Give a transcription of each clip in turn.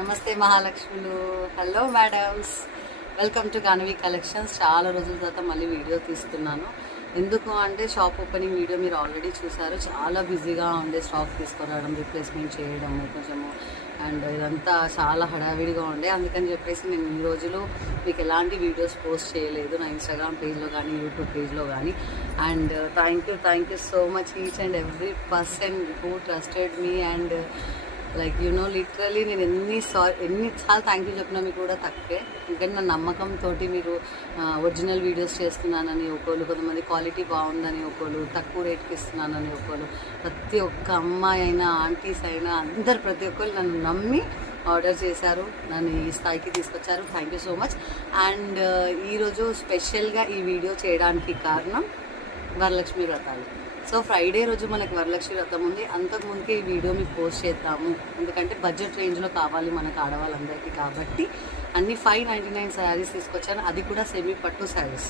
నమస్తే మహాలక్ష్ములు. Hello madams, welcome to Ganavi collections. చాలా రోజుల తర్వాత మళ్ళీ వీడియో తీస్తున్నాను. ఎందుకు అంటే షాప్ ఓపెనింగ్ వీడియో మీరు ఆల్రెడీ చూసారు. చాలా బిజీగా ఉండే, స్టాక్ తీసుకురావడం, రీప్లేస్మెంట్ చేయడము కొంచెము, అండ్ ఇదంతా చాలా హడావిడిగా ఉండే. అందుకని చెప్పేసి నేను ఈ రోజులు మీకు ఎలాంటి వీడియోస్ పోస్ట్ చేయలేదు నా ఇన్స్టాగ్రామ్ పేజ్లో కానీ యూట్యూబ్ పేజ్లో కానీ. And thank you so much each and every person who trusted me. And like literally నేను ఎన్నిసార్లు థ్యాంక్ యూ చెప్పినా మీకు కూడా తక్కువే. ఎందుకంటే నా నమ్మకంతో మీరు ఒరిజినల్ వీడియోస్ చేస్తున్నానని ఒకళ్ళు, కొంతమంది క్వాలిటీ బాగుందని ఒకళ్ళు, తక్కువ రేట్కి ఇస్తున్నానని ఒకళ్ళు, ప్రతి ఒక్క అమ్మాయి అయినా ఆంటీస్ అయినా అందరు ప్రతి ఒక్కరు నన్ను నమ్మి ఆర్డర్ చేశారు, నన్ను ఈ స్థాయికి తీసుకొచ్చారు. Thank you so much. And ఈరోజు స్పెషల్గా ఈ వీడియో చేయడానికి కారణం వరలక్ష్మి వ్రతాలు. సో ఫ్రైడే రోజు మనకి వరలక్ష్మి వ్రతం ఉంది. అంతకుముందుకే ఈ వీడియో మీకు పోస్ట్ చేద్దాము, ఎందుకంటే బడ్జెట్ రేంజ్లో కావాలి మనకు ఆడవాళ్ళందరికీ. కాబట్టి అన్ని 599 శారీస్ తీసుకొచ్చాను, అది కూడా సెమీ పట్టు శారీస్.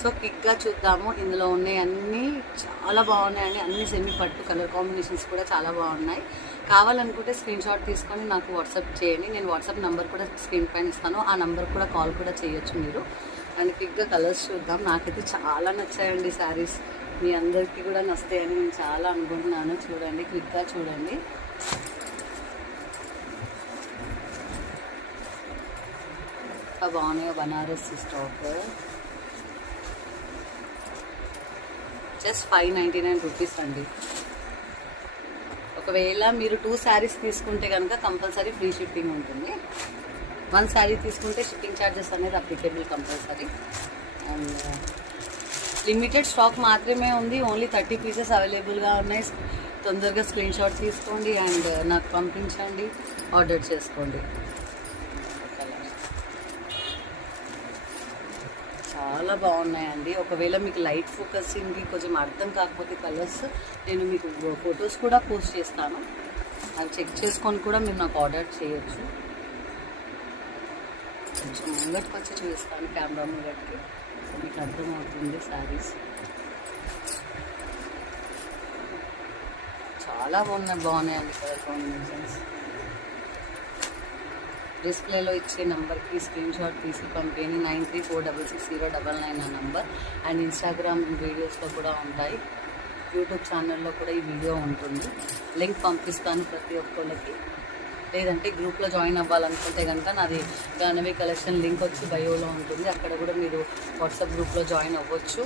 సో క్విక్గా చూద్దాము. ఇందులో ఉన్నాయి అన్నీ చాలా బాగున్నాయండి. అన్ని సెమీ పట్టు, కలర్ కాంబినేషన్స్ కూడా చాలా బాగున్నాయి. కావాలనుకుంటే స్క్రీన్ షాట్ తీసుకొని నాకు వాట్సాప్ చేయండి. నేను వాట్సాప్ నెంబర్ కూడా స్క్రీన్ పైన ఇస్తాను, ఆ నెంబర్ కూడా కాల్ కూడా చేయొచ్చు మీరు. అండ్ క్విక్గా కలర్స్ చూద్దాం. నాకైతే చాలా నచ్చాయండి శారీస్. మీ అందరికీ కూడా నస్తాయని నేను చాలా అనుకుంటున్నాను. చూడండి, క్విక్గా చూడండి. బాగున్నాయో బనారస్ స్టాక్. జస్ట్ 599 రూపీస్ అండి. ఒకవేళ మీరు 2 శారీస్ తీసుకుంటే కనుక కంపల్సరీ ఫ్రీ షిప్పింగ్ ఉంటుంది. 1 శారీ తీసుకుంటే షిప్పింగ్ ఛార్జెస్ అనేది applicable compulsory. And limited stock మాత్రమే ఉంది. ఓన్లీ 30 పీసెస్ అవైలబుల్గా ఉన్నాయి. తొందరగా స్క్రీన్ షాట్ తీసుకోండి అండ్ నాకు పంపించండి, ఆర్డర్ చేసుకోండి. చాలా బాగున్నాయండి. ఒకవేళ మీకు లైట్ ఫోకసింగ్కి కొంచెం అర్థం కాకపోతే కలర్స్, నేను మీకు ఫొటోస్ కూడా పోస్ట్ చేస్తాను, అవి చెక్ చేసుకొని కూడా మీరు నాకు ఆర్డర్ చేయొచ్చు. కొంచెం ముంగటికి వచ్చి చూపిస్తాను, కెమెరా ముంగటికి, మీకు అర్థమవుతుంది. శారీస్ చాలా బాగున్నాయండి కలర్ కాంబినేషన్స్. డిస్ప్లేలో ఇచ్చే నెంబర్కి స్క్రీన్ షాట్ తీసి పంపేయండి. 93466099 ఆ నెంబర్. అండ్ ఇన్స్టాగ్రామ్ వీడియోస్లో కూడా ఉంటాయి, యూట్యూబ్ ఛానల్లో కూడా ఈ వీడియో ఉంటుంది. లింక్ పంపిస్తాను ప్రతి ఒక్కళ్ళకి. లేదంటే గ్రూప్లో జాయిన్ అవ్వాలనుకుంటే కనుక నాది గానవి కలెక్షన్ లింక్ వచ్చి బయోలో ఉంటుంది, అక్కడ కూడా మీరు వాట్సాప్ గ్రూప్లో జాయిన్ అవ్వచ్చు.